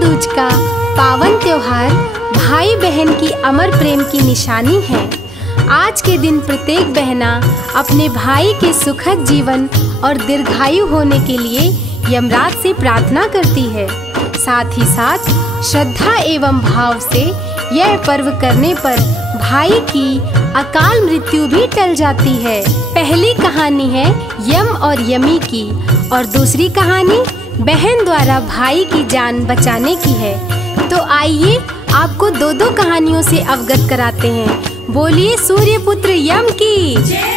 दूज का पावन त्योहार भाई बहन की अमर प्रेम की निशानी है। आज के दिन प्रत्येक बहना अपने भाई के सुखद जीवन और दीर्घायु होने के लिए यमराज से प्रार्थना करती है। साथ ही साथ श्रद्धा एवं भाव से यह पर्व करने पर भाई की अकाल मृत्यु भी टल जाती है। पहली कहानी है यम और यमी की और दूसरी कहानी बहन द्वारा भाई की जान बचाने की है। तो आइए आपको दो कहानियों से अवगत कराते हैं। बोलिए सूर्यपुत्र यम की जय।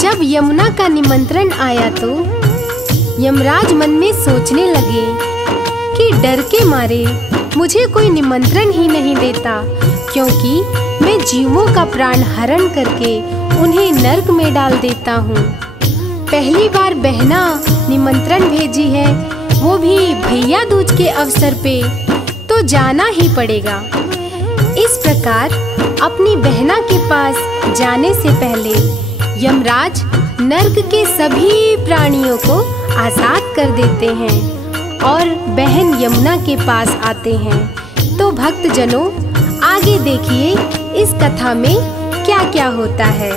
जब यमुना का निमंत्रण आया तो यमराज मन में सोचने लगे कि डर के मारे मुझे कोई निमंत्रण ही नहीं देता, क्योंकि मैं जीवों का प्राण हरण करके उन्हें नर्क में डाल देता हूँ। पहली बार बहना निमंत्रण भेजी है, वो भी भैया दूज के अवसर पे, तो जाना ही पड़ेगा। इस प्रकार अपनी बहना के पास जाने से पहले यमराज नर्क के सभी प्राणियों को आजाद कर देते हैं और बहन यमुना के पास आते हैं। तो भक्तजनों, आगे देखिए इस कथा में क्या क्या होता है।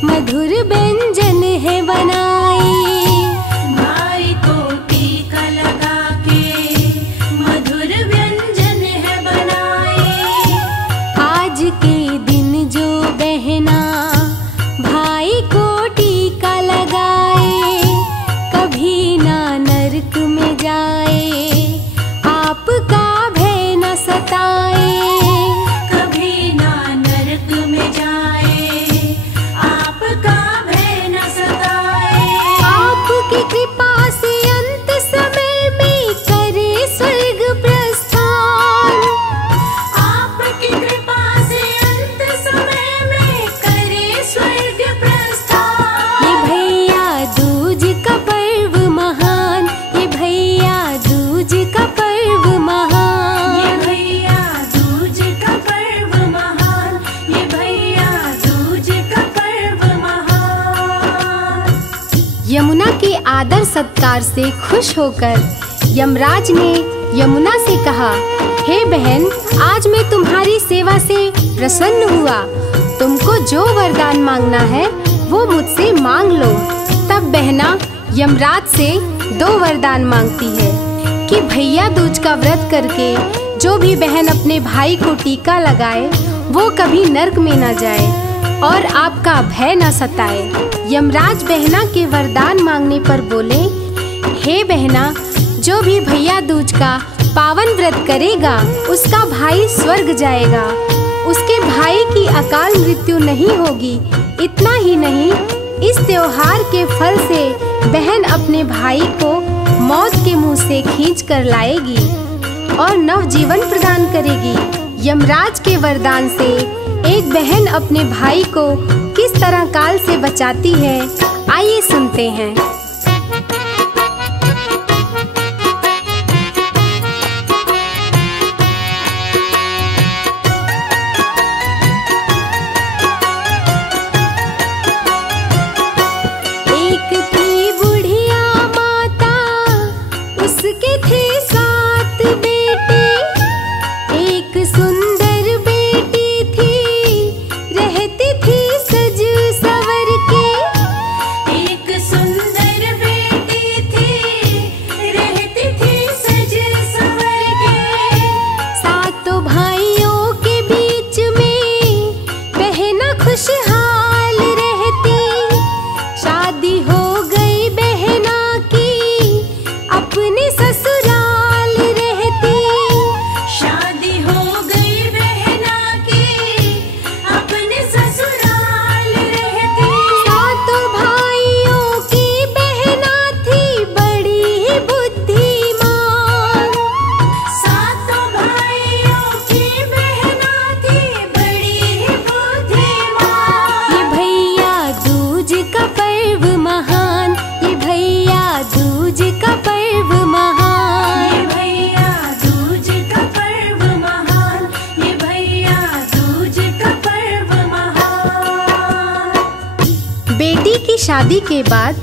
मधुर व्यंजन है बनाए, भाई को टीका लगा के मधुर व्यंजन है बनाए। आज के दिन जो बहना भाई को टीका लगाए, कभी ना नरक में जाए, आपका भय न सताए। कभी ना नरक में जाए, आपका भय न सताए। आपकी कृपा से अंत समय में करे सत्कार से खुश होकर यमराज ने यमुना से कहा, हे बहन, आज मैं तुम्हारी सेवा से प्रसन्न हुआ। तुमको जो वरदान मांगना है वो मुझसे मांग लो। तब बहना यमराज से 2 वरदान मांगती है कि भैया दूज का व्रत करके जो भी बहन अपने भाई को टीका लगाए वो कभी नर्क में न जाए और आपका भय न सताए। यमराज बहना के वरदान मांगने पर बोले, हे बहना, जो भी भैया दूज का पावन व्रत करेगा उसका भाई स्वर्ग जाएगा, उसके भाई की अकाल मृत्यु नहीं होगी। इतना ही नहीं, इस त्योहार के फल से बहन अपने भाई को मौत के मुंह से खींच कर लाएगी और नवजीवन प्रदान करेगी। यमराज के वरदान से एक बहन अपने भाई को किस तरह काल से बचाती है, आइए सुनते हैं। शादी के बाद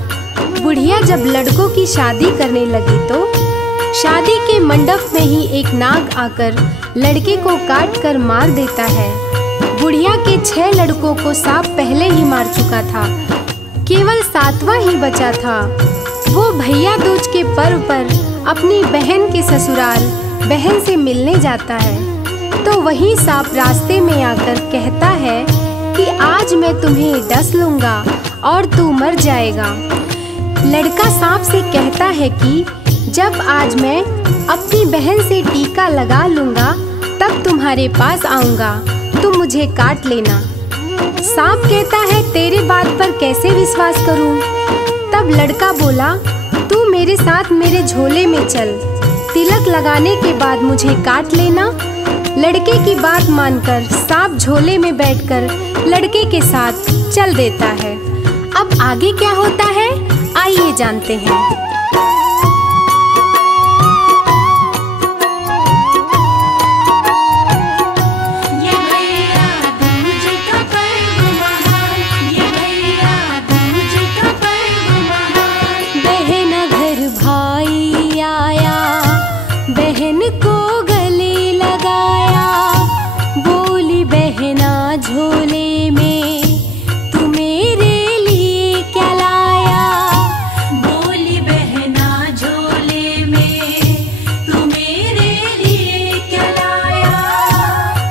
बुढ़िया जब लड़कों की शादी करने लगी तो शादी के मंडप में ही एक नाग आकर लड़के को काट कर मार देता है। बुढ़िया के 6 लड़कों को सांप पहले ही मार चुका था, केवल 7वां ही बचा था। वो भैया दूज के पर्व पर अपनी बहन के ससुराल बहन से मिलने जाता है तो वही सांप रास्ते में आकर कहता है कि आज मैं तुम्हें डस लूंगा और तू मर जाएगा। लड़का सांप से कहता है कि जब आज मैं अपनी बहन से टीका लगा लूंगा तब तुम्हारे पास आऊंगा, तुम मुझे काट लेना। सांप कहता है, तेरे बात पर कैसे विश्वास करूं? तब लड़का बोला, तू मेरे साथ मेरे झोले में चल, तिलक लगाने के बाद मुझे काट लेना। लड़के की बात मानकर सांप झोले में बैठकर लड़के के साथ चल देता है। अब आगे क्या होता है, आइए जानते हैं। बहन घर भाई आया, बहन को गले लगाया, बोली बहना झोले में तू मेरे लिए क्या लाया। बोली बहना झोले में तू मेरे लिए क्या लाया।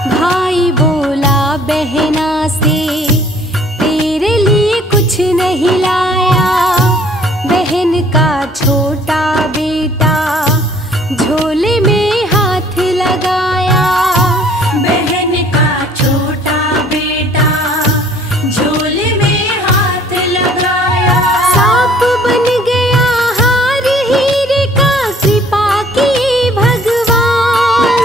भाई बोला बहना से, तेरे लिए कुछ नहीं लाया। बहन का छोटा बेटा झोले में हाथ लगाया। बहन का छोटा बेटा झोले में हाथ लगाया। सांप बन गया हार हीरे का, कृपा की भगवान।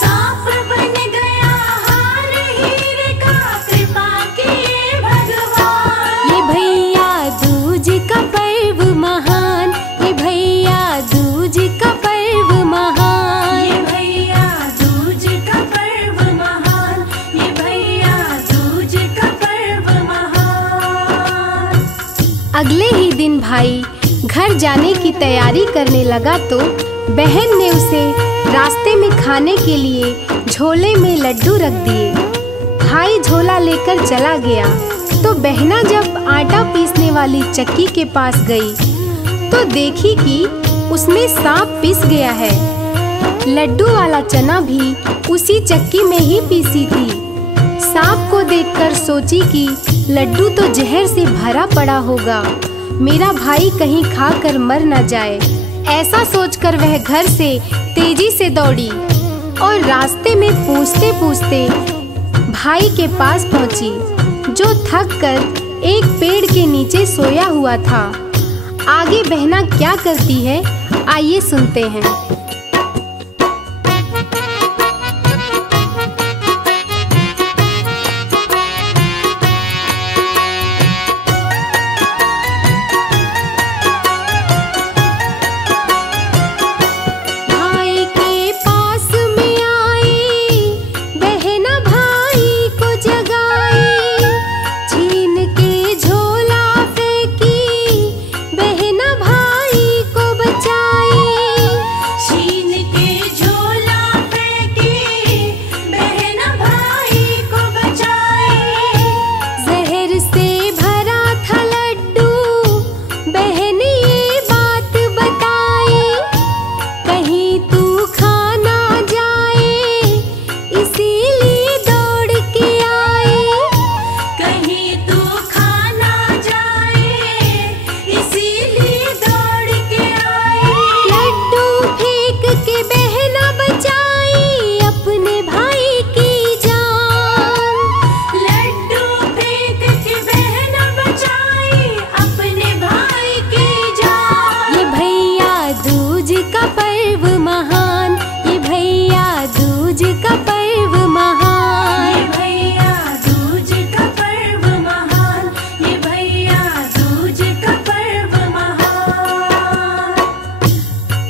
सांप बन गया हार हीरे का, कृपा की भगवान। ये भैया दूज का पर्व महान, ये भैया दूज का पर्व महान। ये भैया दूज का पर्व महान, ये भैया दूज का पर्व महान। अगले ही दिन भाई घर घर जाने की तैयारी करने लगा तो बहन ने उसे रास्ते में खाने के लिए झोले में लड्डू रख दिए। भाई झोला लेकर चला गया तो बहना जब आटा पीसने वाली चक्की के पास गई तो देखी कि उसमें सांप पिस गया है। लड्डू वाला चना भी उसी चक्की में ही पीसी थी। सांप को देखकर सोची कि लड्डू तो जहर से भरा पड़ा होगा, मेरा भाई कहीं खाकर मर न जाए। ऐसा सोचकर वह घर से तेजी से दौड़ी और रास्ते में पूछते पूछते भाई के पास पहुंची, जो थक कर एक पेड़ के नीचे सोया हुआ था। आगे बहना क्या करती है, आइए सुनते हैं।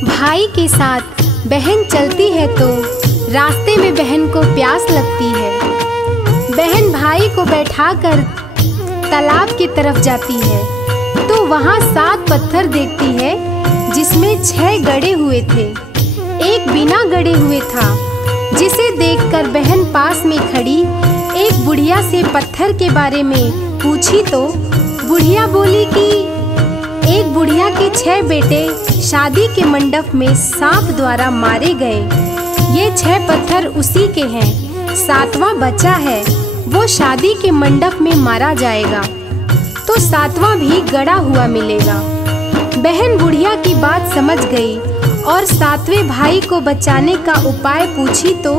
भाई के साथ बहन चलती है तो रास्ते में बहन को प्यास लगती है। बहन भाई को बैठाकर तालाब की तरफ जाती है तो वहाँ 7 पत्थर देखती है जिसमें 6 गड़े हुए थे, एक बिना गड़े हुए था। जिसे देखकर बहन पास में खड़ी एक बुढ़िया से पत्थर के बारे में पूछी तो बुढ़िया बोली कि एक बुढ़िया के 6 बेटे शादी के मंडप में सांप द्वारा मारे गए। ये 6 पत्थर उसी के हैं, 7वां बचा है, वो शादी के मंडप में मारा जाएगा तो 7वां भी गड़ा हुआ मिलेगा। बहन बुढ़िया की बात समझ गई और 7वें भाई को बचाने का उपाय पूछी तो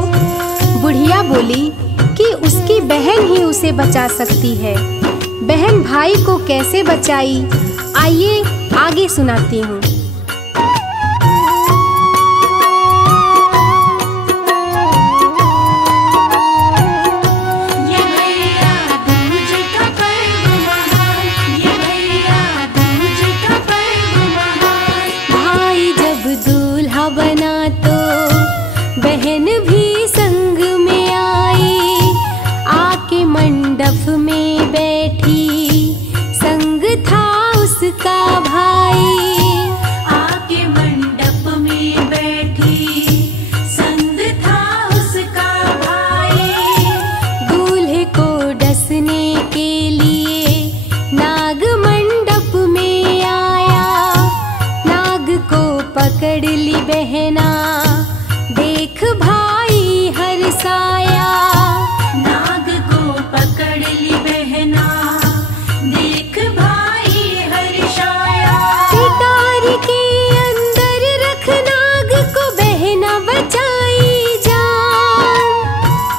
बुढ़िया बोली कि उसकी बहन ही उसे बचा सकती है। बहन भाई को कैसे बचाई, आइए आगे सुनाती हूँ। भाई जब दूल्हा बना तो बहन भी संग में आई, आके मंडप में बैठी, संग था उसका भाई। आके मंडप में बैठी, संग था उसका भाई। दूल्हे को डसने के लिए नाग मंडप में आया, नाग को पकड़ ली बहना, देख भाई हरसाया। नाग को पकड़ ली बहना, देख भाई हर्षाया। पिटारी के अंदर रख नाग को बहना बचाई जान।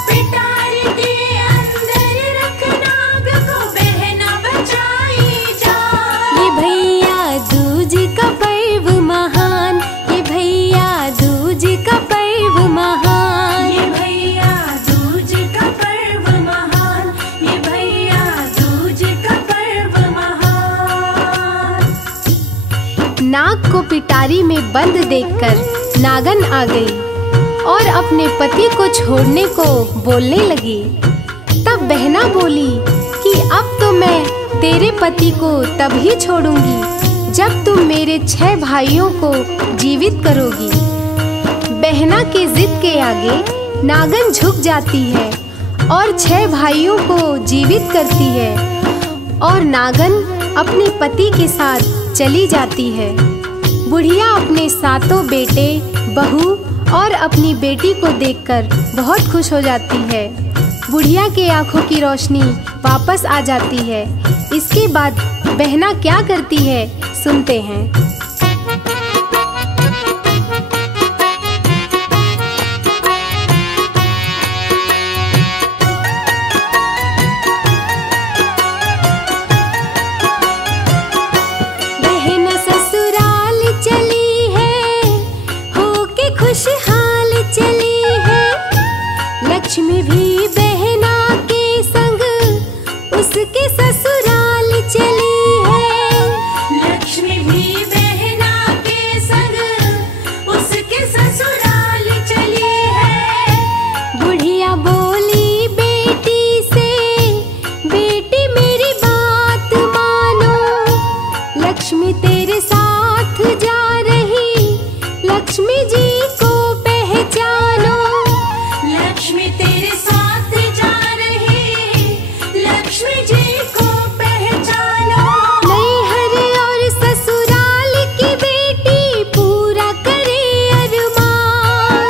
पिटारी के अंदर रख नाग को बहना बचाई जान। ये भैया दूज का पर्व महान, ये भैया दूज का पर्व महान। ये भैया दूज का पर्व महान, ये भैया दूज का पर्व महान। नाग को पिटारी में बंद देखकर नागन आ गई और अपने पति को छोड़ने को बोलने लगी। तब बहना बोली कि अब तो मैं तेरे पति को तभी छोड़ूंगी जब तुम मेरे 6 भाइयों को जीवित करोगी। बहना के जिद के आगे नागन झुक जाती है और 6 भाइयों को जीवित करती है और नागन अपने पति के साथ चली जाती है। बुढ़िया अपने 7 बेटे, बहू और अपनी बेटी को देखकर बहुत खुश हो जाती है। बुढ़िया के आंखों की रोशनी वापस आ जाती है। इसके बाद बहना क्या करती है, सुनते हैं। बहना ससुराल चली है, होके खुशहाल चली है। लक्ष्मी भी बहना के संग उसके ससुराल चली है। लक्ष्मी भी बहना के संग उसके ससुराल चली है। बुढ़िया बोली बेटी से, बेटी मेरी बात मानो। लक्ष्मी तेरे साथ जा रही, लक्ष्मी जी को पहचानो। लक्ष्मी तेरे साथ जा रही, लक्ष्मी जी को पहचानो। नैहर और ससुराल की बेटी पूरा करे अरमान।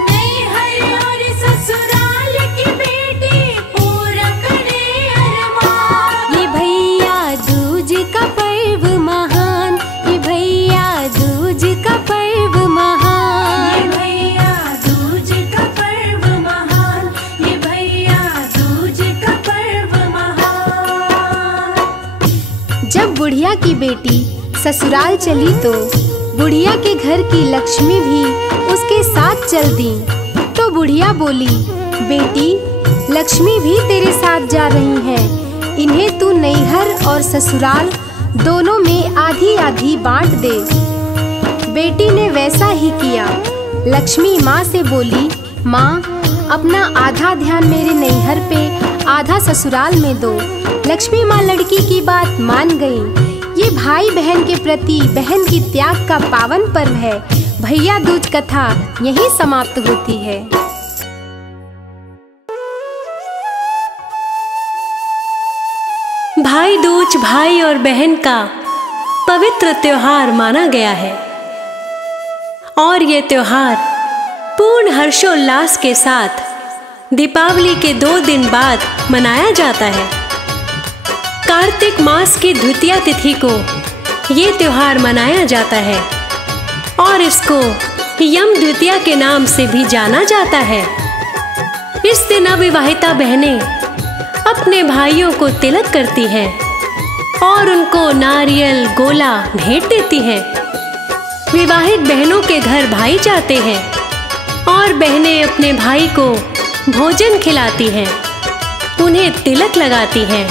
नैहर और ससुराल की बेटी पूरा करे अरमान। ये भैया दूज का पर्व महान, ये भैया दूज का पर्व ये महान। भैया दूज का पर्व महान, ये भैया दूज का पर्व महान। जब बुढ़िया की बेटी ससुराल चली तो बुढ़िया के घर की लक्ष्मी भी उसके साथ चल दी। तो बुढ़िया बोली, बेटी लक्ष्मी भी तेरे साथ जा रही हैं। इन्हें तू नैहर और ससुराल दोनों में आधी आधी बांट दे। बेटी ने वैसा ही किया। लक्ष्मी माँ से बोली, माँ अपना आधा ध्यान मेरे नैहर पे, आधा ससुराल में दो। लक्ष्मी माँ लड़की की बात मान गई। ये भाई बहन के प्रति बहन की त्याग का पावन पर्व है। भैया दूज कथा यहीं समाप्त होती है। भाई दूज भाई और बहन का पवित्र त्योहार माना गया है और ये त्योहार पूर्ण हर्षोल्लास के साथ दीपावली के 2 दिन बाद मनाया जाता है। कार्तिक मास की द्वितीया तिथि को ये त्योहार मनाया जाता है और इसको यम द्वितीया के नाम से भी जाना जाता है। इस दिन अविवाहिता बहनें अपने भाइयों को तिलक करती हैं और उनको नारियल गोला भेंट देती हैं। विवाहित बहनों के घर भाई जाते हैं और बहनें अपने भाई को भोजन खिलाती हैं, उन्हें तिलक लगाती हैं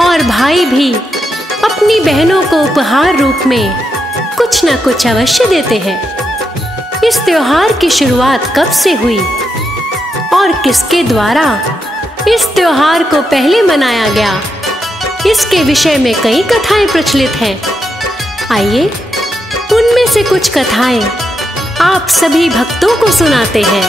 और भाई भी अपनी बहनों को उपहार रूप में कुछ न कुछ अवश्य देते हैं। इस त्योहार की शुरुआत कब से हुई और किसके द्वारा इस त्योहार को पहले मनाया गया, इसके विषय में कई कथाएं प्रचलित हैं। आइए उनमें से कुछ कथाएं आप सभी भक्तों को सुनाते हैं।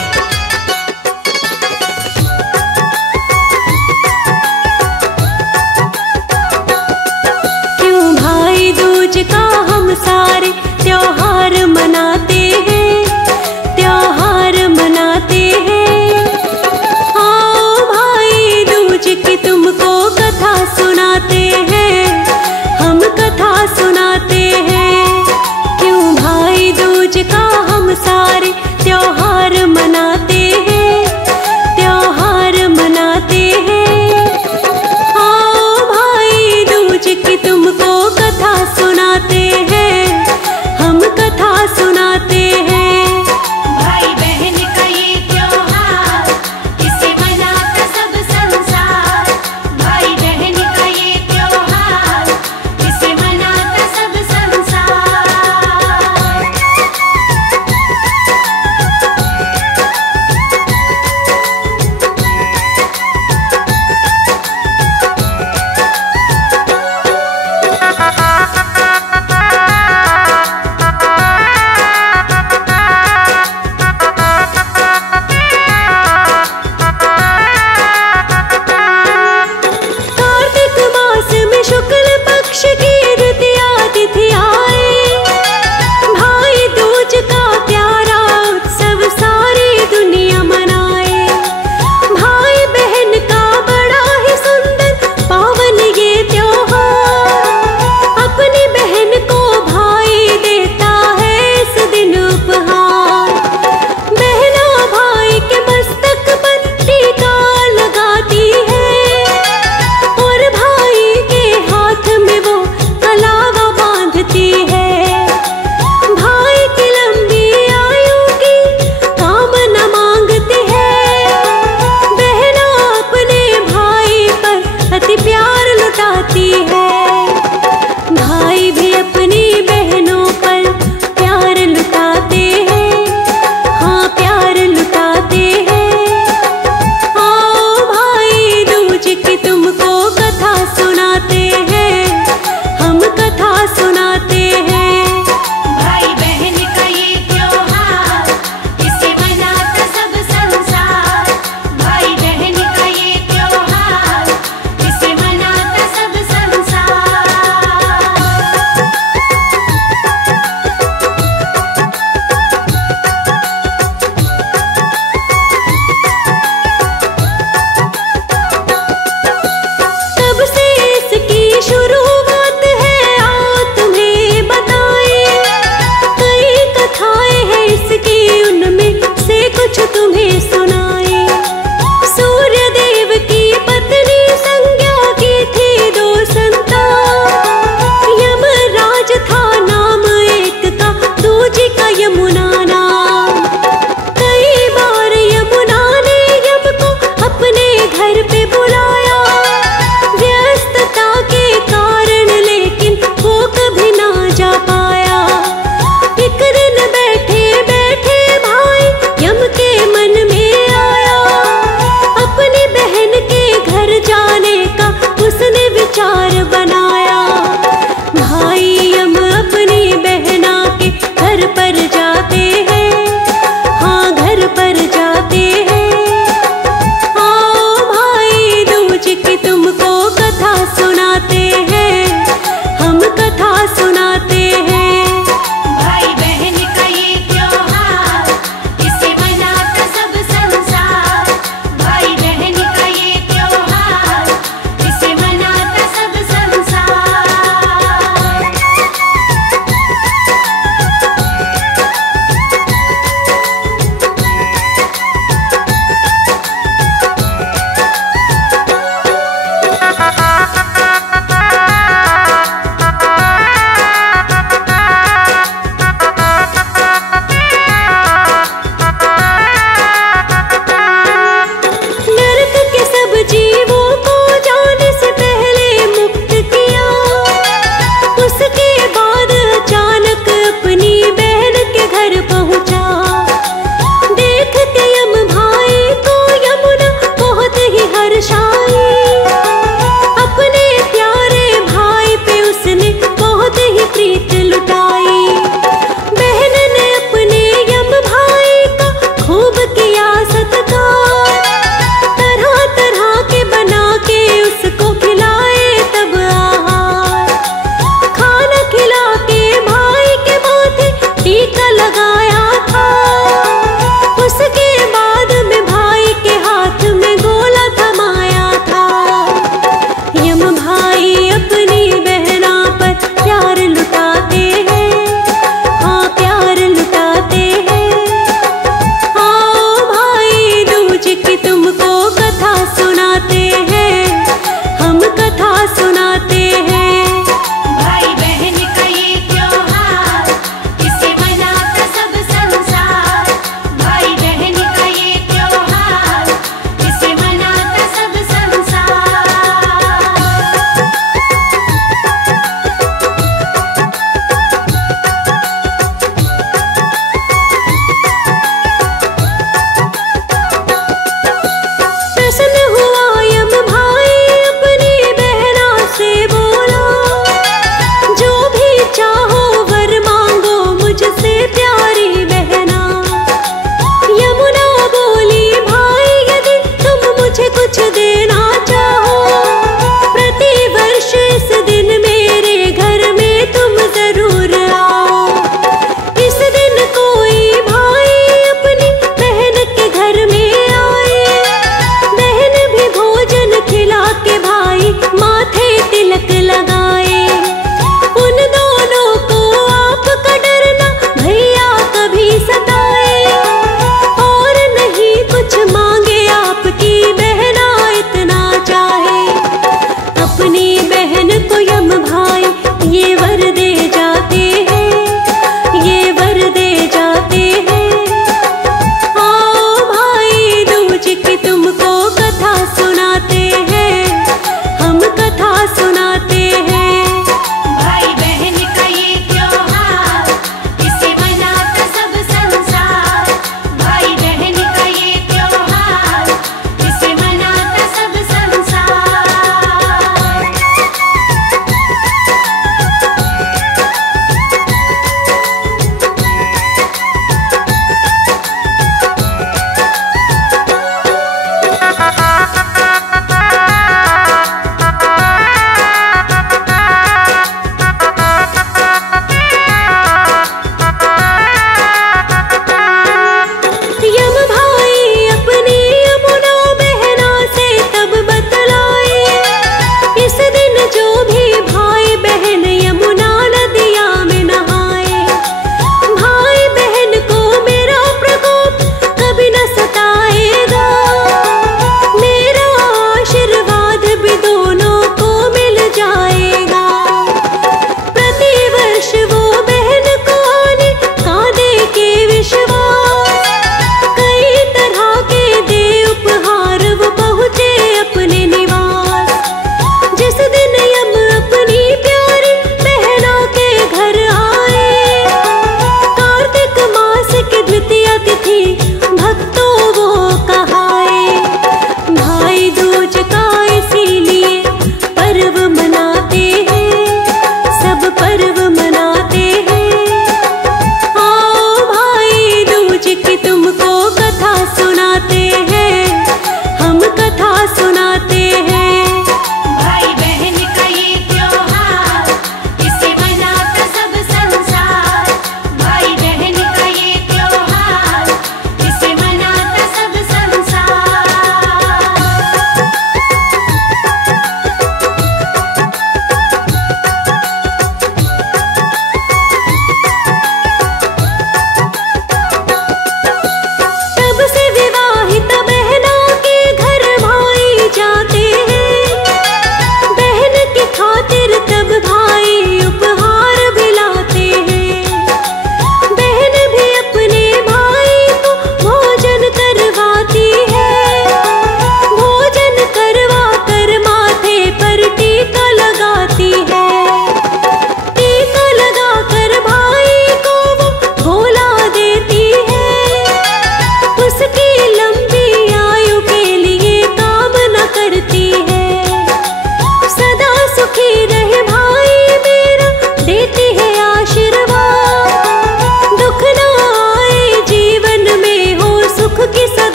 क्यों भाई दूज का हम सारे त्योहार मनाते हैं, त्योहार मनाते हैं। आओ भाई दूज की तुमको कथा सुनाते हैं, हम कथा सुनाते हैं। क्यों भाई दूज का हम सारे त्योहार मनाते हैं, त्योहार मनाते हैं। आओ भाई दूज की तुमको कथा सुनाते हैं,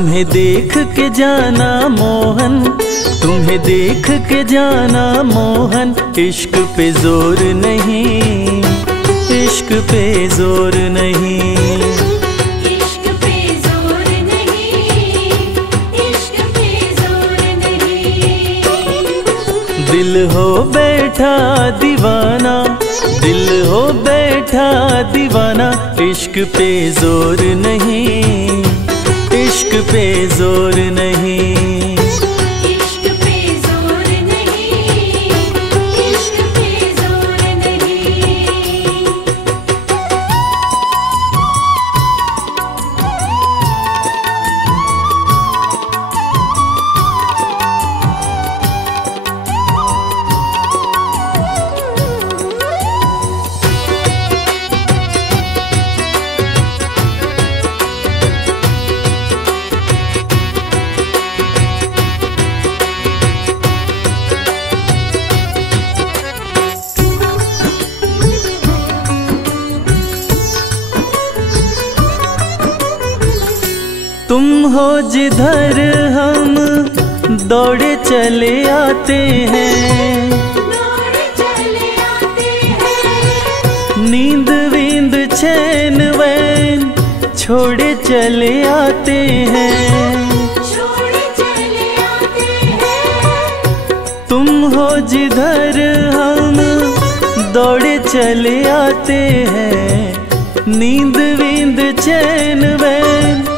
तुम्हें देख के जाना मोहन, तुम्हें देख के जाना मोहन। इश्क पे जोर नहीं, इश्क पे जोर नहीं, इश्क पे जोर नहीं, इश्क पे जोर नहीं। दिल हो बैठा दीवाना, दिल हो बैठा दीवाना। इश्क पे जोर नहीं, इश्क पे जोर नहीं, इश्क पे जोर नहीं, इश्क पे जोर नहीं। तुम हो जिधर हम दौड़े चले आते हैं, दौड़ चले आते हैं, नींद वींद चैन वैन छोड़े चले आते हैं। छोड़ चले आते हैं। तुम हो जिधर हम दौड़े चले आते हैं, नींद वींद चैन वैन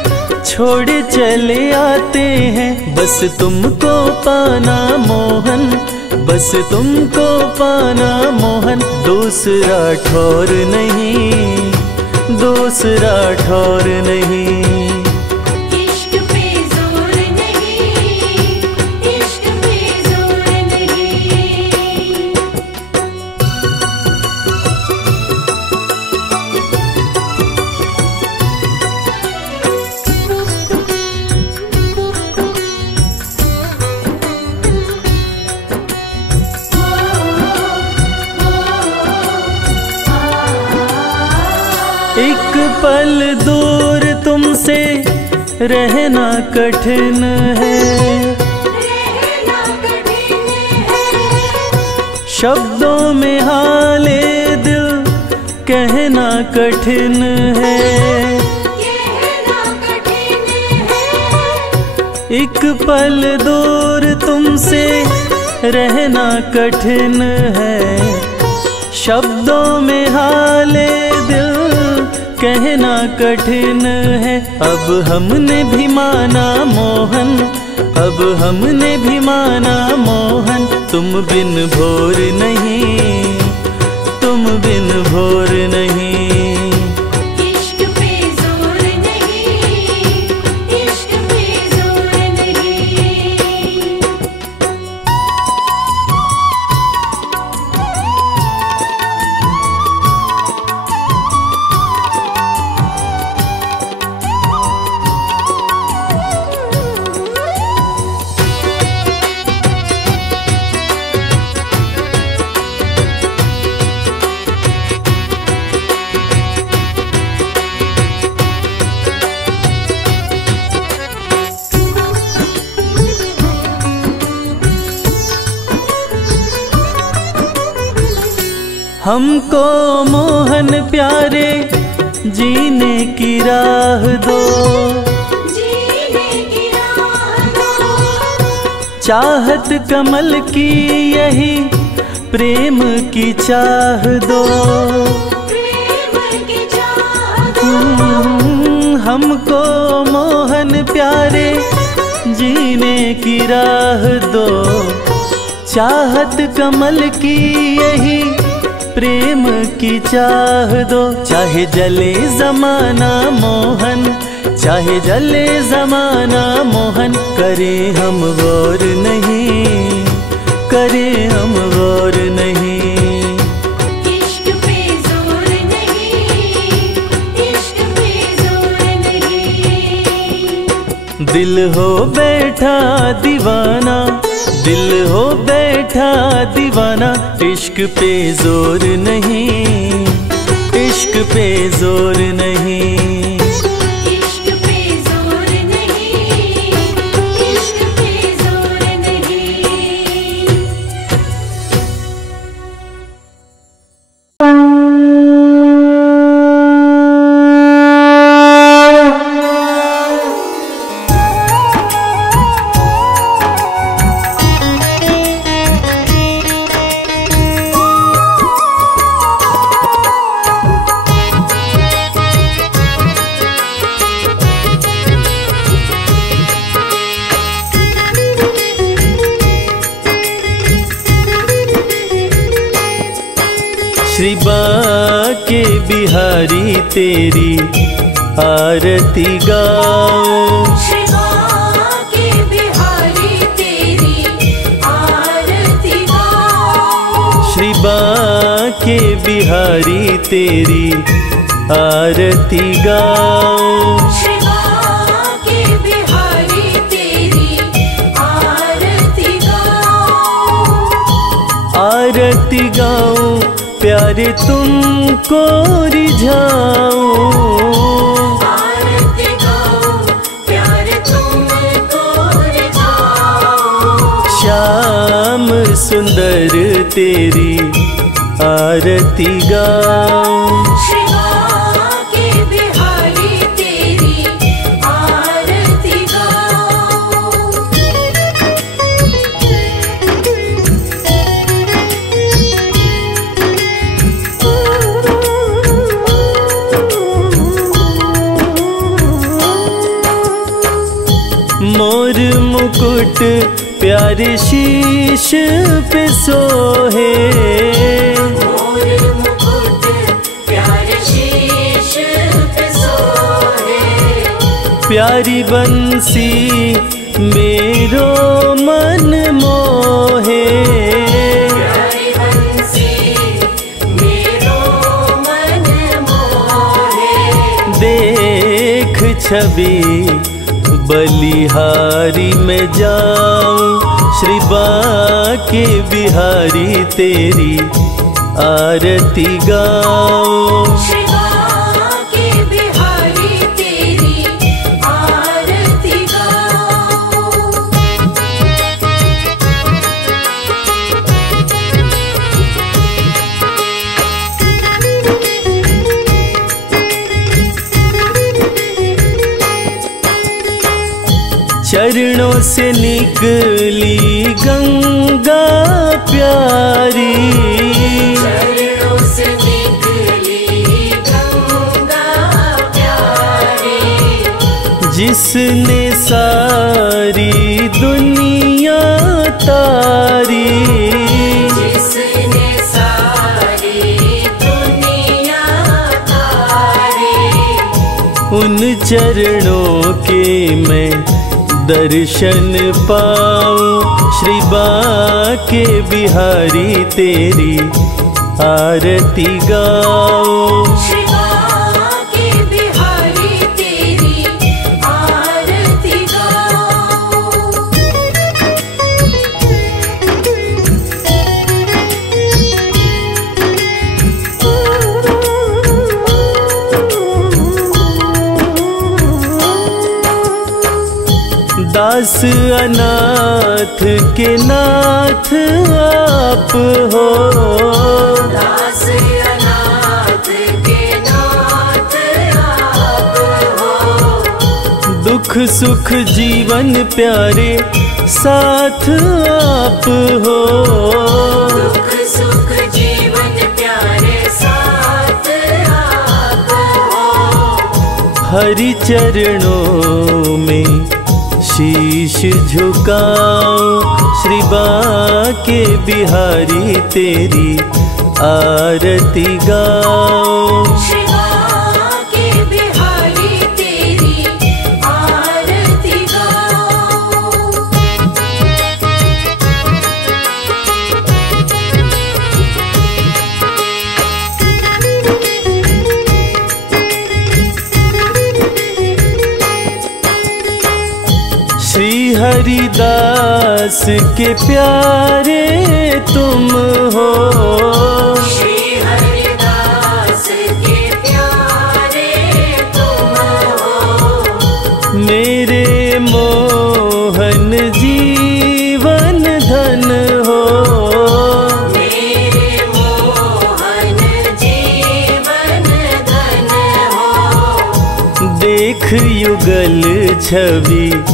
छोड़े चले आते हैं। बस तुमको पाना मोहन, बस तुमको पाना मोहन। दूसरा ठौर नहीं, दूसरा ठौर नहीं, इश्क पे जोर नहीं, इश्क पे जोर नहीं। एक पल दूर तुमसे रहना कठिन है, रहना कठिन है, शब्दों में हाले दिल कहना कठिन है। कहना कठिन है। एक पल दूर तुमसे रहना कठिन है, शब्दों में हाले दिल कहना कठिन है। अब हमने भी माना मोहन, अब हमने भी माना मोहन। तुम बिन भोर नहीं, तुम बिन भोर नहीं, इश्क पे जोर नहीं, इश्क पे जोर नहीं। हमको मोहन प्यारे जीने की राह दो, जीने की राह दो, चाहत कमल की यही प्रेम की चाह दो। प्रेम की चाह दो। हमको मोहन प्यारे जीने की राह दो, चाहत कमल की यही प्रेम की चाह दो। चाहे जले जमाना मोहन, चाहे जले जमाना मोहन। करे हम गौर नहीं, करे हम गौर नहीं, इश्क पे जोर नहीं, इश्क पे जोर नहीं। दिल हो बैठा दीवाना, दिल हो बैठा दीवाना। इश्क पे जोर नहीं, इश्क पे जोर नहीं, इश्क पे जोर नहीं, श्री बाके बिहारी तेरी आरती गाओ। श्री बाके बिहारी तेरी आरती गाओ। श्री बाके बिहारी तेरी आरती गाओ। श्री बाके बिहारी तेरी आरती गाओ। आरती गाऊं प्यारे तुमको रिझाऊं। आरती गाओ प्यारे तुमको रिझाऊं। श्याम सुंदर तेरी आरती गाऊं। श्री बाके बिहारी तेरी आरती गाओ। मोर मुकुट प्यारे शीश पे सोहे। मोर मुकुट प्यारे शीश पे सोहे। प्यारी बंसी मेरो मन मोहे। प्यारी बंसी मेरो मन मोहे। देख छवि बलिहारी में जाऊं। श्री बाके बिहारी तेरी आरती गाऊं। श्री बाके बिहारी तेरी आरती गाओ। चरणों से निकली गंगा प्यारी। चरणों से निकली गंगा प्यारी। जिसने सारी दुनिया तारी। जिसने सारी दुनिया तारी। उन चरणों के मैं दर्शन पाऊं। श्री बाके बिहारी तेरी आरती गाऊं। श्री बाके बिहारी तेरी आरती गाओ। दास अनाथ के नाथ आप हो। दास अनाथ के नाथ आप हो। दुख सुख जीवन प्यारे साथ आप हो। दुख सुख जीवन प्यारे साथ आप हो। हरि चरणों में शीश झुकाऊं। श्री बाके बिहारी तेरी आरती गाऊं। श्री बाके बिहारी तेरी आरती गाओ। श्री हरिदास के प्यारे तुम हो। श्री हरिदास के प्यारे तुम हो। मेरे मोहन जीवन धन हो। मेरे मोहन जीवन धन हो। देख युगल छवि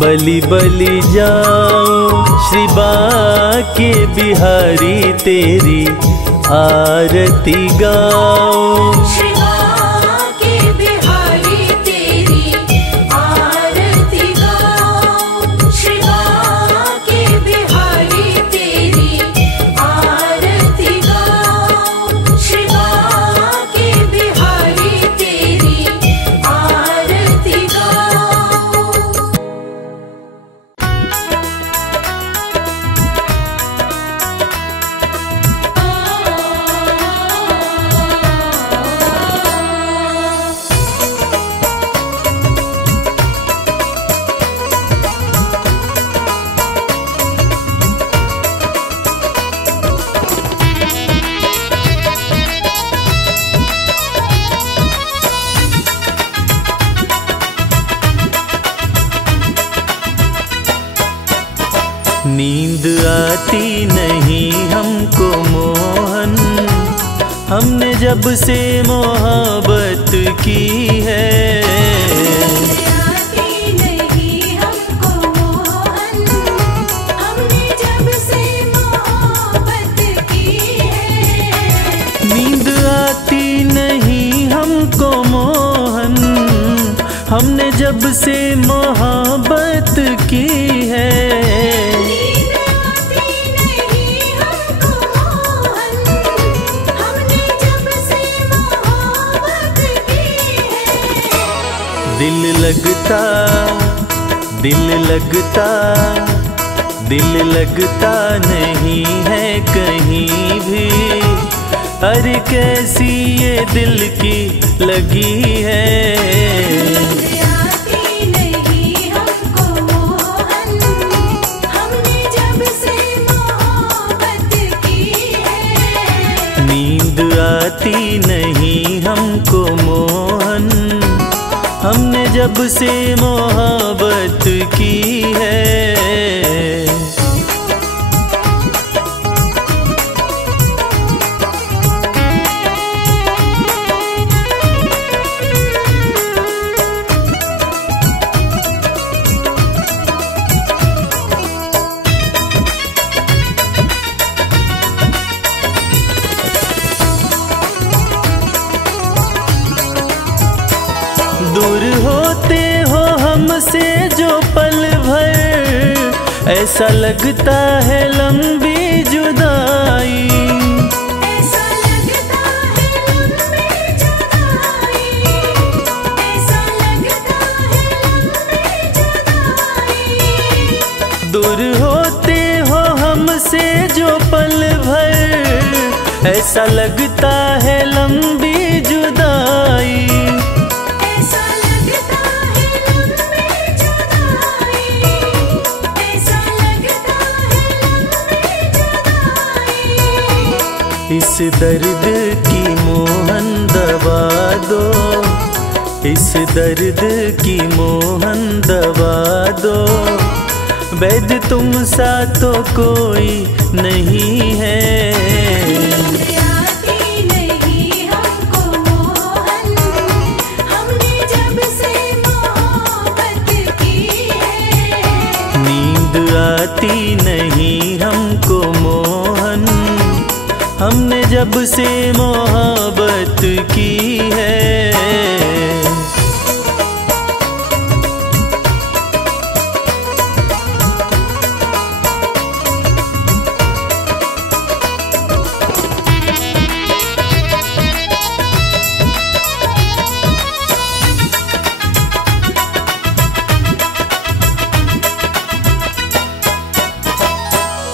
बलि बलि जाऊं। श्री बाके बिहारी तेरी आरती गाऊं। श्री बाके बिहारी तेरी आरती गाओ। श्री बाके बिहारी तेरी आरती गाओ। नींद आती नहीं हमको मोहन, हमने जब से मोहब्बत की है। नींद आती नहीं हमको मोहन, हमने जब से मोहब्बत की है। दिल लगता, दिल लगता, दिल लगता नहीं है कहीं भी। अरे कैसी ये दिल की लगी है। नींद आती नहीं हमको मोहन, हमने जब से मोहब्बत की है। दूर होते हो हमसे जो पल भर, ऐसा लगता है लंबी जुदाई। ऐसा लगता है लंबी जुदाई, ऐसा लगता है लंबी जुदाई। दूर होते हो हमसे जो पल भर, ऐसा लगता है लंबी जुदाई। इस दर्द की मोहन दवा दो, इस दर्द की मोहन दवा दो। वैद्य तुम सा तो कोई नहीं है। नींद आती नहीं हमको मोहन, हमने जब से मोहब्बत की है।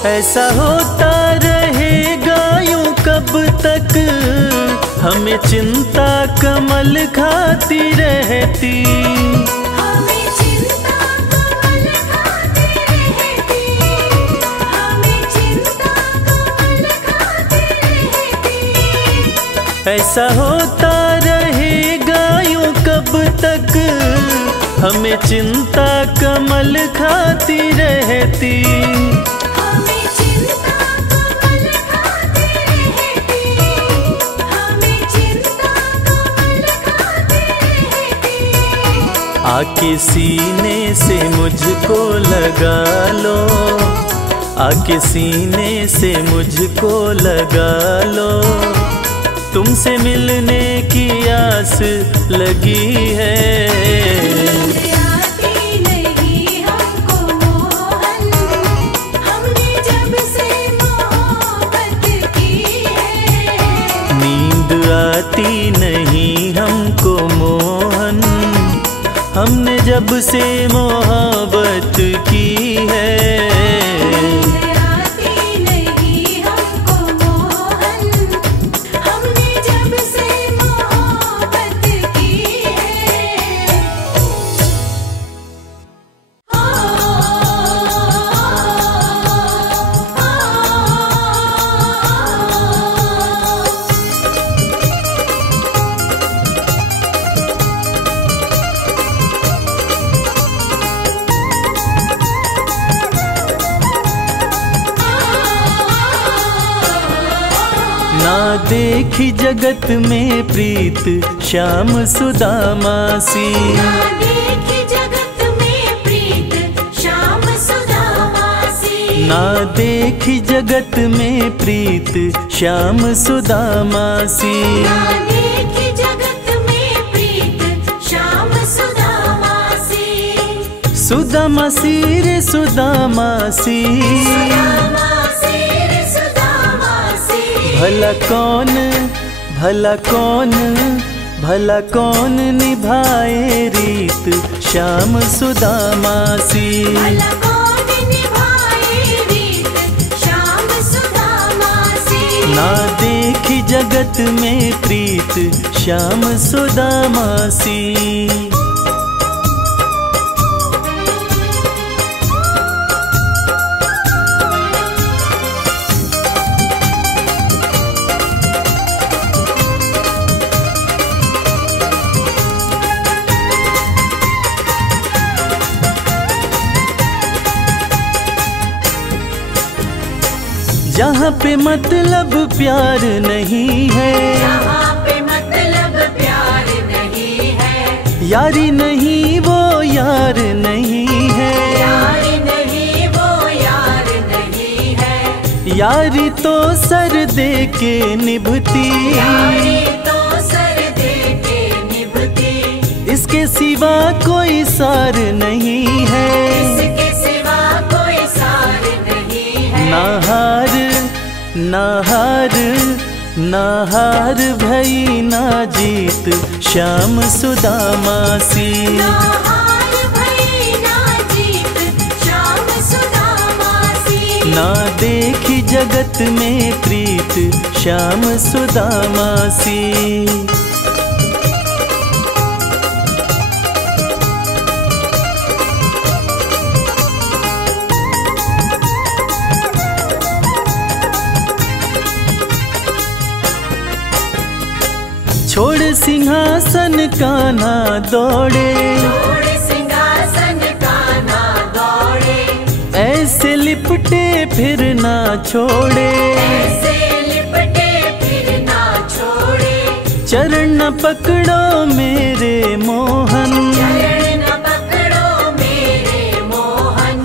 ऐसा होता रहेगा यूं कब तक, हमें चिंता कमल खाती रहती। हमें चिंता कमल खाती रहती, हमें चिंता कमल खाती रहती। ऐसा होता रहेगा यूं कब तक, हमें चिंता कमल खाती रहती। आके सीने से मुझको लगा लो, आके सीने से मुझको लगा लो। तुमसे मिलने की आस लगी है। नींद आती नहीं हमको मोहन, हमने जब से मोहब्बत की है। देखी जगत में प्रीत श्याम सुदामा सी। ना देखी जगत में प्रीत श्याम सुदामा सी। ना देखी जगत में प्रीत श्याम सुदामा सी। ना देखी जगत में प्रीत श्याम सुदामा सी। सुदामा सी रे सुदामा सी। सुदामा सी रे सुदामा सी। भला कौन भला कौन भला कौन निभाए रीत श्याम सुदामा सी। भला कौन निभाए रीत श्याम सुदामा सी। ना देखी जगत में प्रीत श्याम सुदामा सी। जहाँ पे मतलब प्यार नहीं है, जहाँ पे मतलब प्यार नहीं है, यारी नहीं वो यार नहीं है। यारी नहीं वो यार नहीं है। यारी तो सर दे के निभती, यारी तो सर दे के निभती। इसके सिवा कोई सार नहीं है। इसके सिवा कोई सार नहीं है। ना हार ना हार ना हार भई ना जीत श्याम सुदामा सी। ना हार भई ना जीत श्याम सुदामा सी। ना देखी जगत में प्रीत श्याम सुदामा सी। छोड़ सिंहासन कान्हा दौड़े, छोड़ सिंहासन कान्हा दौड़े। ऐसे लिपटे फिर ना छोड़े। ऐसे लिपटे फिर ना छोड़े। चरण न पकड़ो मेरे मोहन, चरण न पकड़ो मेरे मोहन।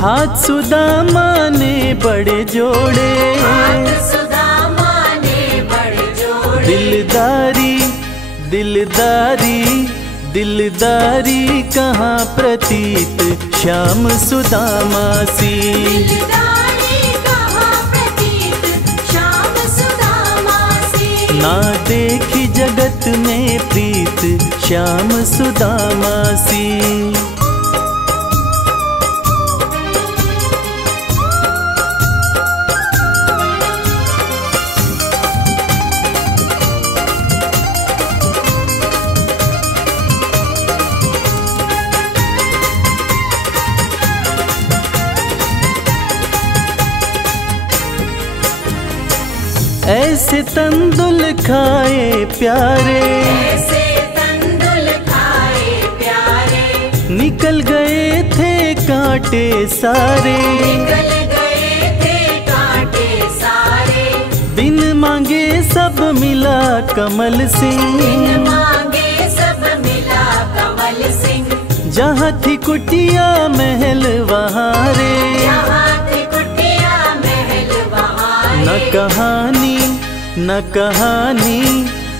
हाथ सुदामा ने बड़े जोड़े। हाथ सुदामा ने बड़े जोड़े। दिलदारी दिलदारी दिलदारी कहाँ प्रतीत श्याम सुदामा सी। दिलदारी कहाँ प्रतीत श्याम सुदामा सी। ना देखी जगत में प्रीत श्याम सुदामा सी। ऐसे तंदुल खाए प्यारे, ऐसे तंदुल खाए प्यारे। निकल गए थे कांटे सारे। निकल गए थे कांटे सारे। बिन मांगे सब मिला कमल सिंह। बिन मांगे सब मिला कमल सिंह। जहाँ थी कुटिया महल वहाँ रे। जहाँ थी कुटिया महल वहाँ न रे। कहानी न कहानी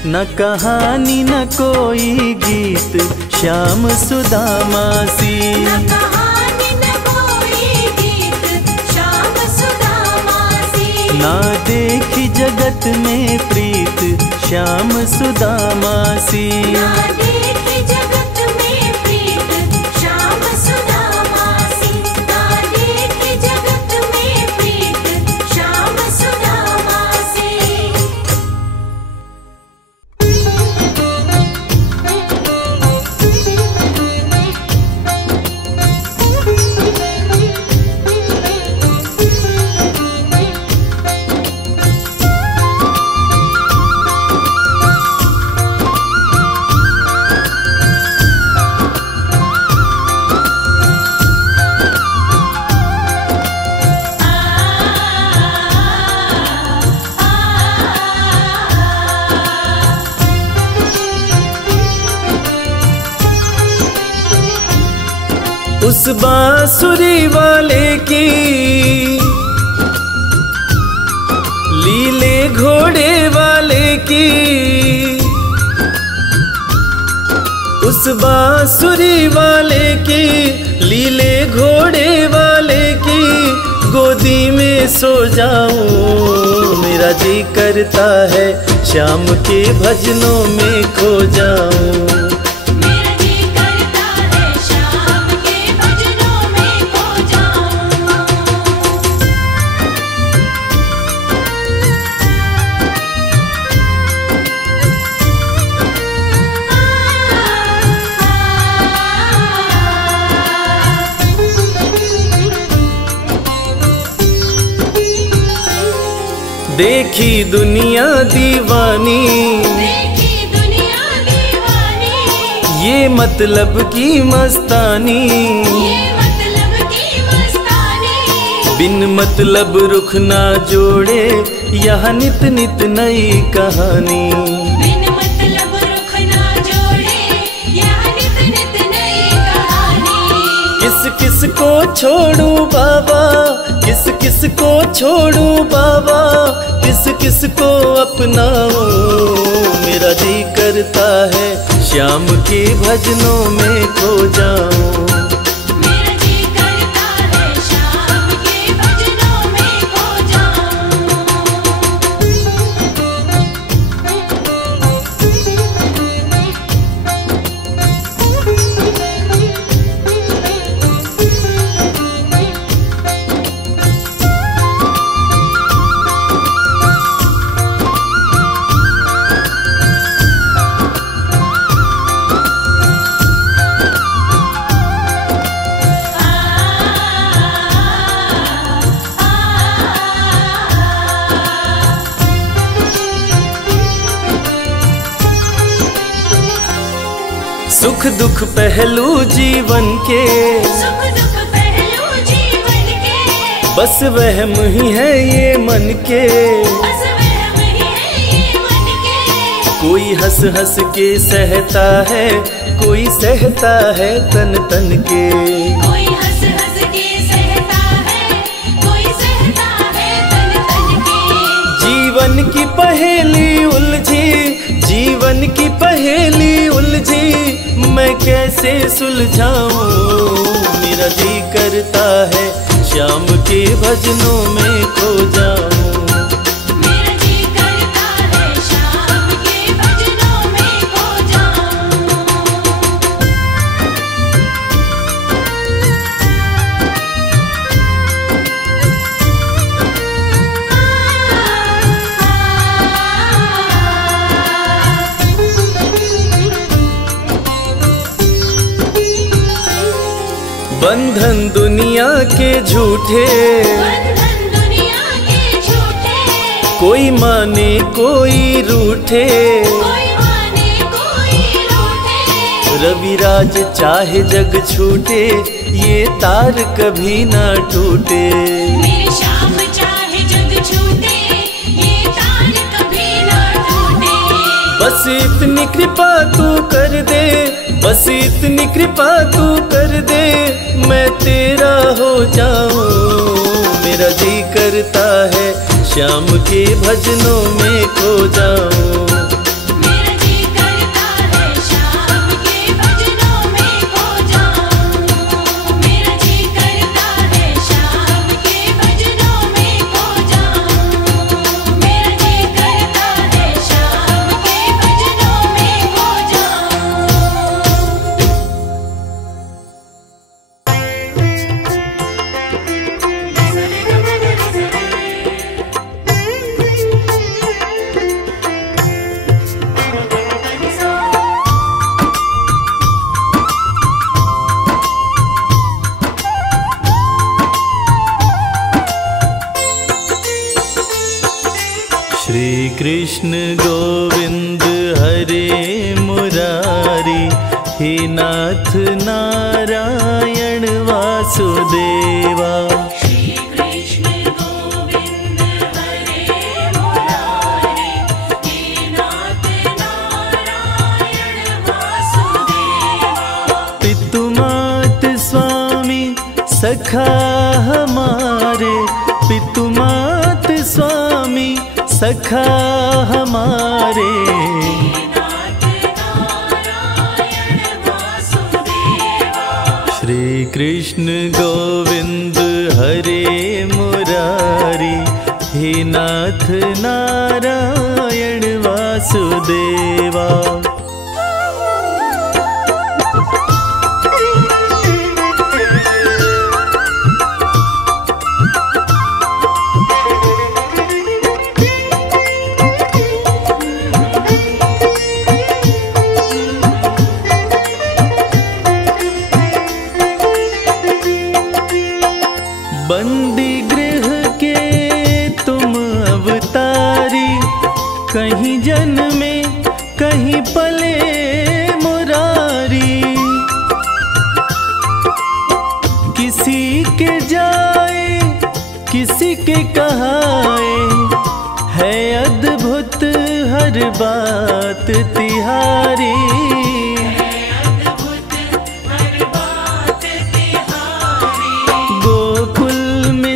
न कहानी न कोई गीत श्याम सुदामा सी। न कहानी न कोई गीत श्याम सुदामा सी। ना देखी जगत में प्रीत श्याम सुदामा सी। ना देखी जगत में प्रीत श्याम सुदामा सी। ना देखी जगत में प्रीत श्याम सुदामा सी। उस बांसुरी वाले की लीले घोड़े वाले की, उस बांसुरी वाले की लीले घोड़े वाले की गोदी में सो जाऊं। मेरा जी करता है श्याम के भजनों में खो जाऊं। मेरा जी करता है श्याम के भजनों में खो जाऊं। देखी दुनिया दीवानी, देखी दुनिया दीवानी, ये मतलब की मस्तानी, ये मतलब की मस्तानी। बिन मतलब रुख ना जोड़े यहाँ नित नित नई कहानी। बिन मतलब रुख ना जोड़े यहाँ नित नित नई कहानी। किस किस को छोड़ूं बाबा, किस किस को छोड़ूं बाबा, किस किस को अपनाऊं। मेरा जी करता है श्याम के भजनों में खो जाऊं। मेरा जी करता है श्याम के भजनों में खो जाऊं। सुख दुख पहलू जीवन के, सुख दुख पहलू जीवन के, बस वहम ही है ये मन के। बस वहम ही है ये मन के। कोई हंस हंस के सहता है, कोई सहता है तन तन के। कोई हंस हंस के सहता है, कोई सहता है तन तन के। जीवन की पहेली उलझी, जीवन की पहेली उलझी, मैं कैसे सुलझाऊं। मेरा जी करता है श्याम के भजनों में खो जाऊं। मेरा जी करता है श्याम के भजनों में खो जाऊं। बंधन दुनिया के झूठे, बंधन दुनिया के झूठे, कोई माने कोई रूठे। कोई माने कोई रूठे। रविराज चाहे जग छूटे, ये तार कभी ना टूटे। मेरे श्याम चाहे जग छूटे, ये तार कभी ना टूटे। बस इतनी कृपा तू कर दे, बस इतनी कृपा तू कर दे, मैं तेरा हो जाऊं। मेरा जी करता है श्याम के भजनों में खो जाऊं। मेरा जी करता है श्याम के भजनों में खो जाऊं। मेरा जी करता है श्याम के भजनों में खो जाऊं। मेरा जी करता है श्याम के भजनों में खो जाऊं। श्री कृष्ण गोविंद हरे मुरारी, हे नाथ नारायण वासुदेवा। श्री कृष्ण गोविंद हरे मुरारी, हे नाथ नारायण वासुदेवा। पितु मात स्वामी सखा हमारे, पितु मात स्वामी सखा हमारे। श्री कृष्ण गोविंद हरे मुरारी, हे नाथ नारायण वासुदेवा। बंदी गृह के तुम अवतारी, कहीं जन्मे कहीं पले मुरारी। किसी के जाए किसी के कहाए, है अद्भुत हर बात तिहारी।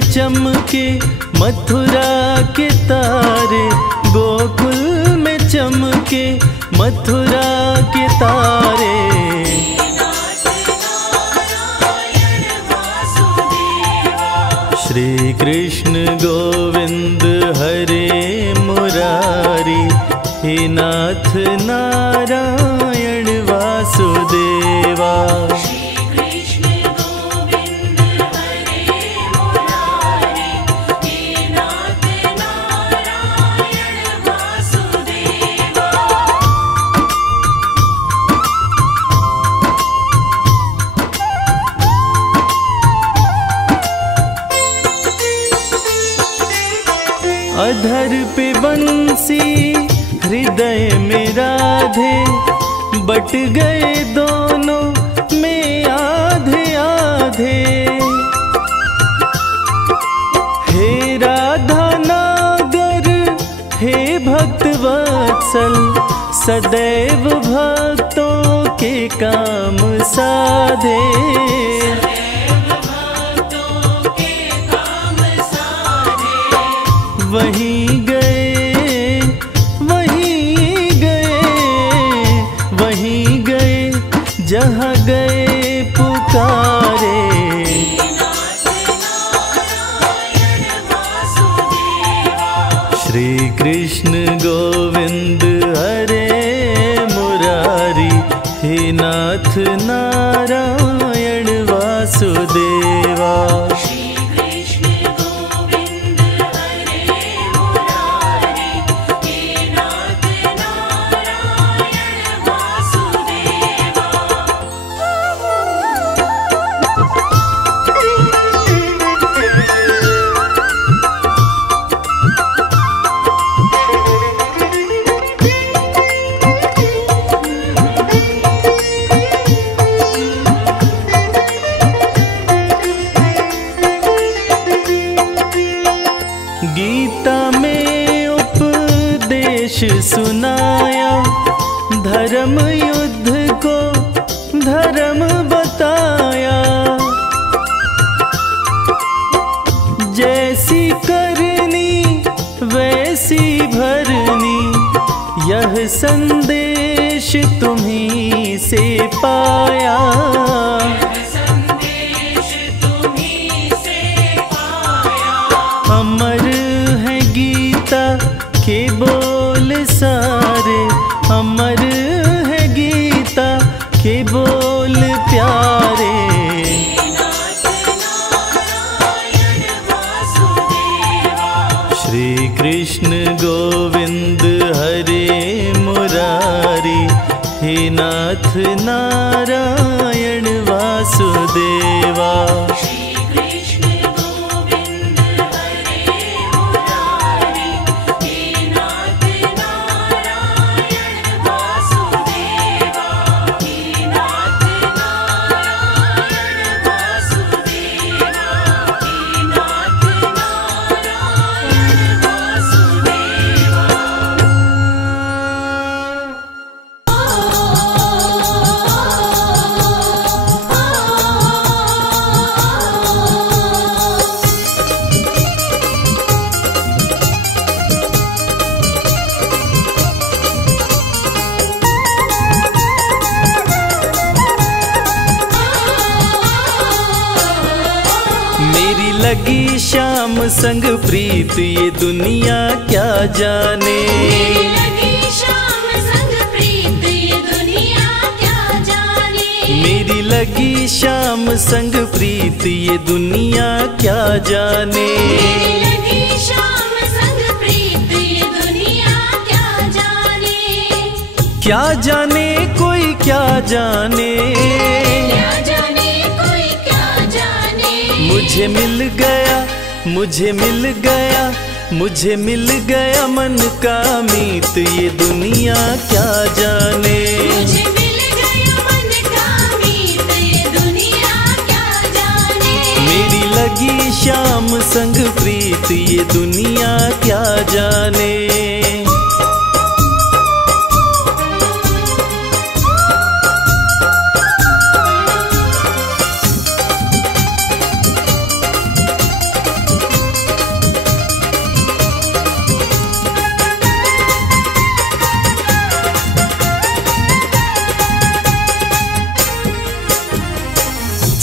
चमके मथुरा के तारे, गोकुल में चमके मथुरा के तारे। श्री कृष्ण गोविंद हरे मुरारी, हे नाथ नारायण वासुदेवा। अधर पे बंसी हृदय में राधे, बट गए दोनों में आधे आधे। हे राधा नागर हे भक्त वत्सल, सदैव भक्तों के काम साधे। वहीं गए वहीं गए वहीं गए, जहाँ गए पुकारे। श्री कृष्ण गोविंद हरे मुरारी, हे नाथ नारायण वासुदेवा। गीता में उपदेश सुनाया, धर्म युद्ध को धर्म बताया। जैसी करनी वैसी भरनी, यह संदेश तुम्हीं से पाया। अमर है गीता के बोल सारे, अमर है गीता के बोल प्यारे। श्री कृष्ण गोविंद हरे मुरारी, हे नाथ नारायण वासुदेवा। आ मेरी लगी शाम संग प्रीत ये दुनिया क्या जाने। मेरी लगी शाम संग प्रीत ये दुनिया क्या जाने। मेरी लगी शाम संग प्रीत ये दुनिया क्या जाने। मेरी लगी शाम संग प्रीत ये दुनिया क्या जाने। क्या जाने कोई क्या जाने। क्या जाने कोई क्या जाने। मुझे मिल गया, मुझे मिल गया, मुझे मिल गया मन का मीत ये दुनिया क्या जाने। मुझे मिल गया मन का मीत ये दुनिया क्या जाने। मेरी लगी शाम संग प्रीत ये दुनिया क्या जाने।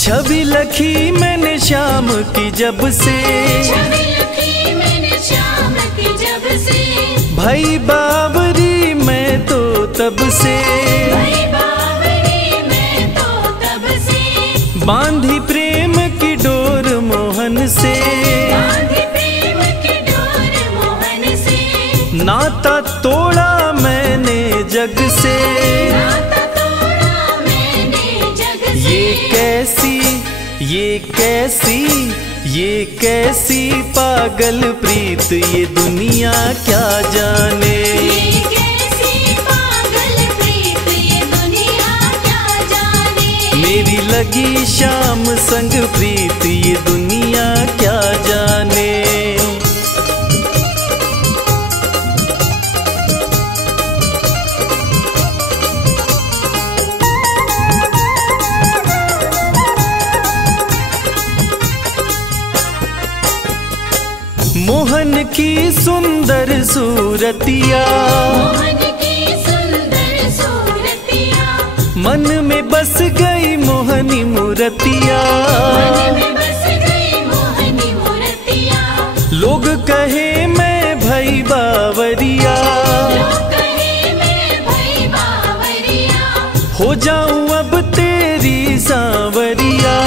छवि लखी मैंने शाम की जब से। छवि लखी मैंने शाम की जब से। भाई बावरी मैं तो तब से। भाई बावरी मैं तो तब से। बांधी प्रेम की डोर मोहन से। बांधी प्रेम की डोर मोहन से। नाता तोड़ा मैंने जग से। नाता तोड़ा मैंने जग से। ये कैसी, ये कैसी, ये कैसी पागल प्रीत ये दुनिया क्या जाने। ये कैसी पागल प्रीत ये दुनिया क्या जाने। मेरी लगी शाम संग प्रीत ये दुनिया क्या जाने। मोहन की सुंदर सूरतिया। मोहन की सुंदर सूरतिया। मन में बस गई मोहनी मूर्तिया। मन में बस गई मोहनी मूर्तिया। लोग कहे मैं भई बावरिया। लोग कहे मैं भई बावरिया। हो जाऊं अब तेरी सांवरिया।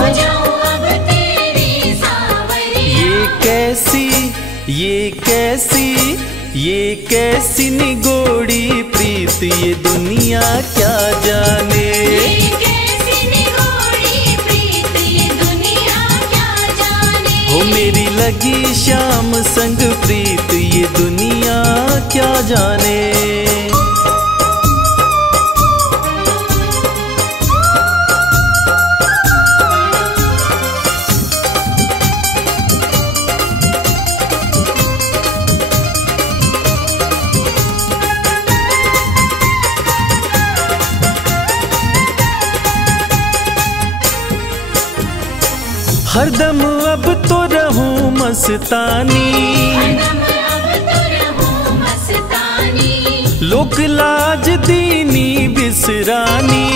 हो जाऊं अब तेरी सांवरिया। ये कैसी, ये कैसी, ये कैसी निगोड़ी प्रीत ये दुनिया क्या जाने। ये कैसी निगोड़ी प्रीत ये दुनिया क्या जाने। हो मेरी लगी शाम संग प्रीत ये दुनिया क्या जाने। हरदम अब तो रहूं मस्तानी। हरदम अब तो रहूं मस्तानी। लोक लाज दीनी बिसरानी।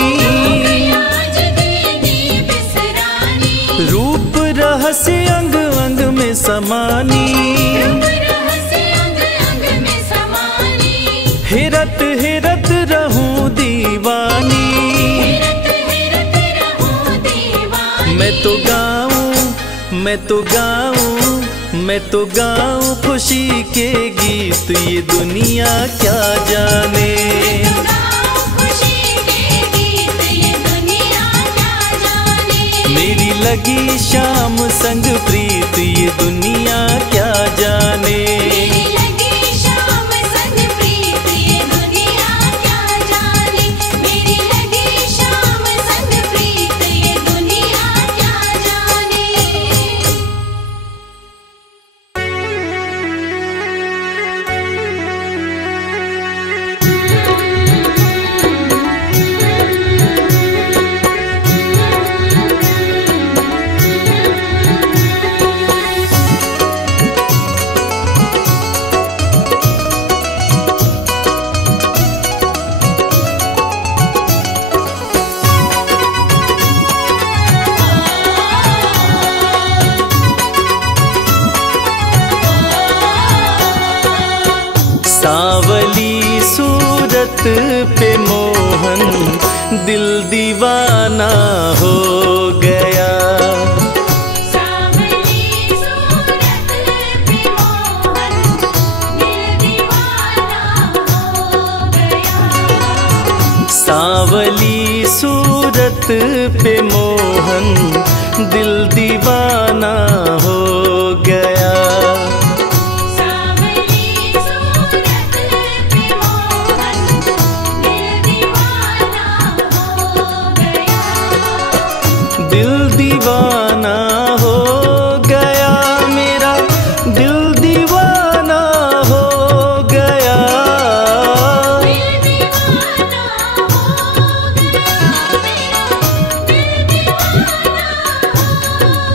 आज दीदी बिसरानी। रूप रहस्य अंग अंग में समानी। रूप रहस्य अंग अंग में समानी। हेरत हेरत रहूं दीवानी। हेरत हेरत रहूं दीवानी। मैं तो गाऊं, मैं तो गाऊं, मैं तो गाऊं खुशी के गीत ये दुनिया क्या जाने। मैं तो गाऊं खुशी के गीत ये दुनिया क्या जाने। मेरी लगी शाम संग प्रीत ये दुनिया क्या जाने। मेरी लगी शाम संग प्रीत ये दुनिया क्या जाने। मेरी लगी शाम संग प्रीत ये दुनिया क्या जाने। सूरत पे मोहन दिल दीवाना हो गया। सावली सूरत पे मोहन दिल दीवाना हो गया। सांवली सूरत पे मोहन दिल दीवाना हो गया। सावली सूरत पे मोहन दिल दीवाना हो गया। दिल दीवाना हो गया मेरा, दिल दीवाना हो गया। दिल दीवाना हो गया मेरा, दिल दीवाना हो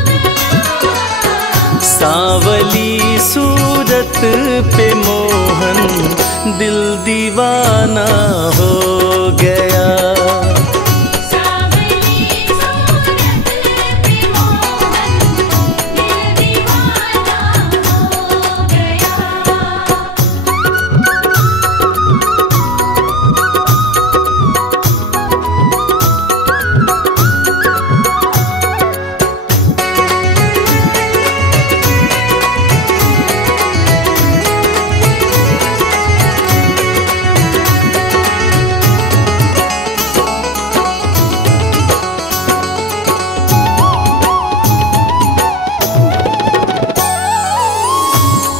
गया। सांवली सूरत पे मोहन दिल दीवाना हो गया। सावली सूरत पे मोहन दिल दीवाना हो गया।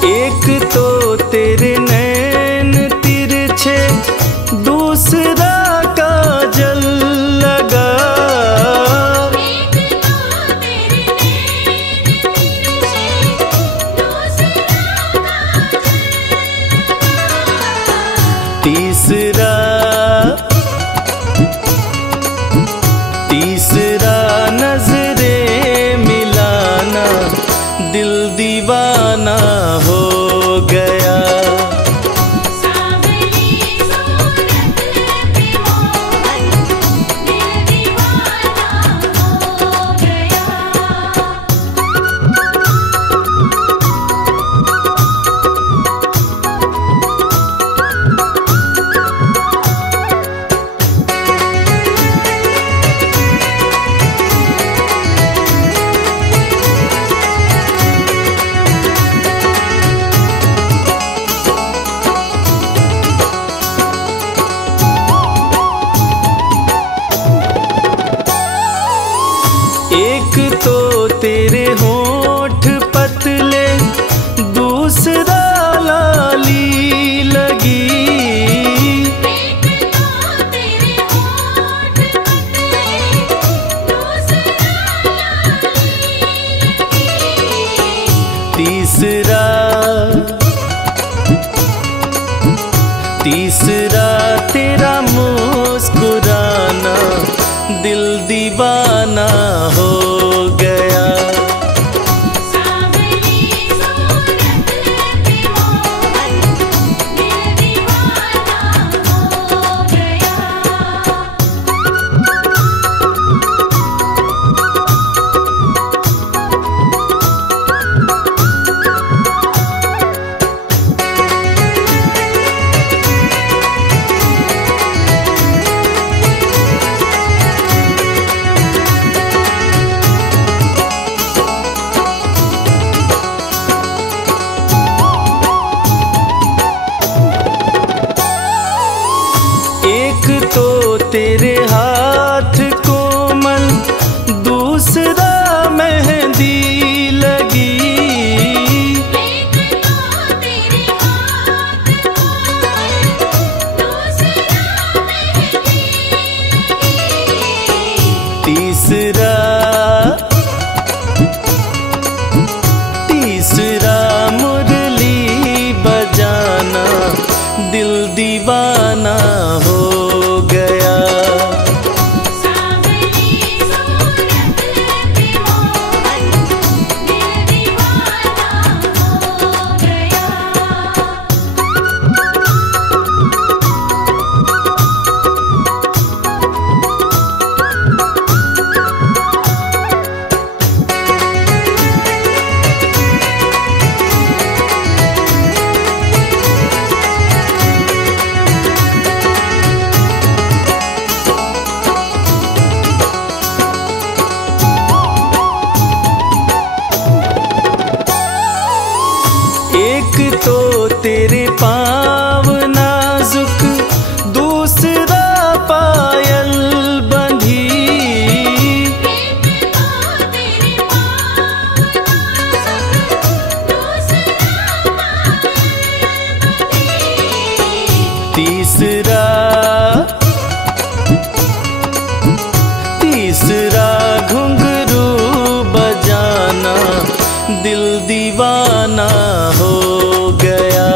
एक तो तेरे नैन तिरछे, दूसरा काजल लगा। एक तो तेरे नैन तिरछे, दूसरा काजल तीसरा नजरे मिलाना दिल दीवाना हो गया। सावली सूरत पे मोहन दिल दीवाना हो गया। एक तो तेरे होठ पतले, दूसरा लाली लगी। एक तो तेरे होठ पतले, दूसरा लाली तीसरा तेरा मुस्कुराना दिल दीवाना हो गया। सावली सूरत पे मोहन दिल दीवाना हो गया। तेरे पाँव नाजुक, दूसरा पायल बंधी। तीसरा घुंघरू बजाना, दिल दीवाना हो गया।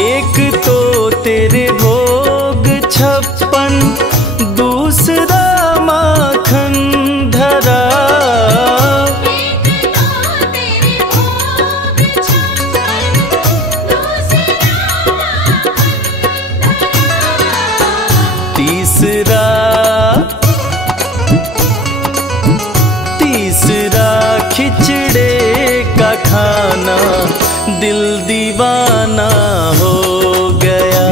एक तो तेरे भोग 56, दूसरा माखन धरा। तीसरा खिचड़े का खाना, दिल दीवाना हो गया।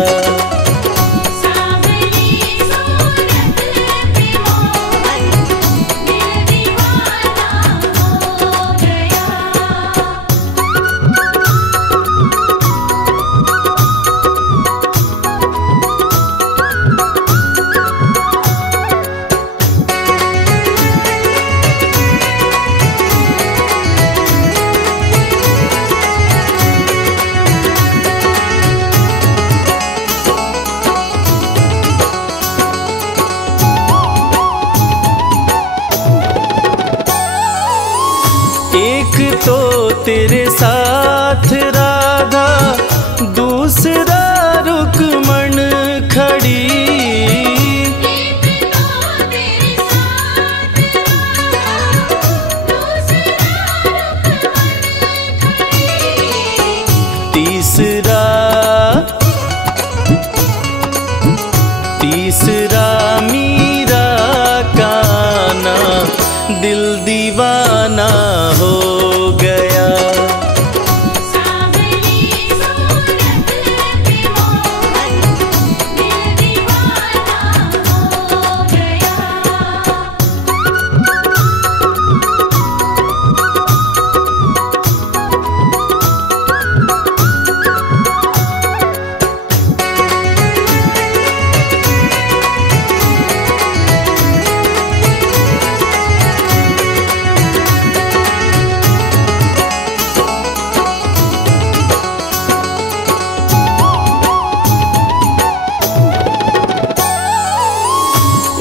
एक तो तेरे साथ राधा, दूसरा रुक्मण खड़ी। तीसरा मीरा का आना, दिल दीवाना हो गया।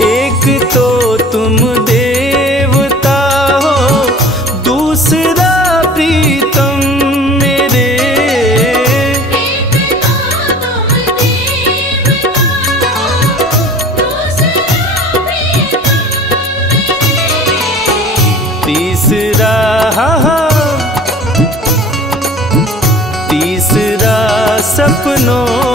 एक तो तुम देवता हो, दूसरा प्रीतम मेरे। तीसरा सपनों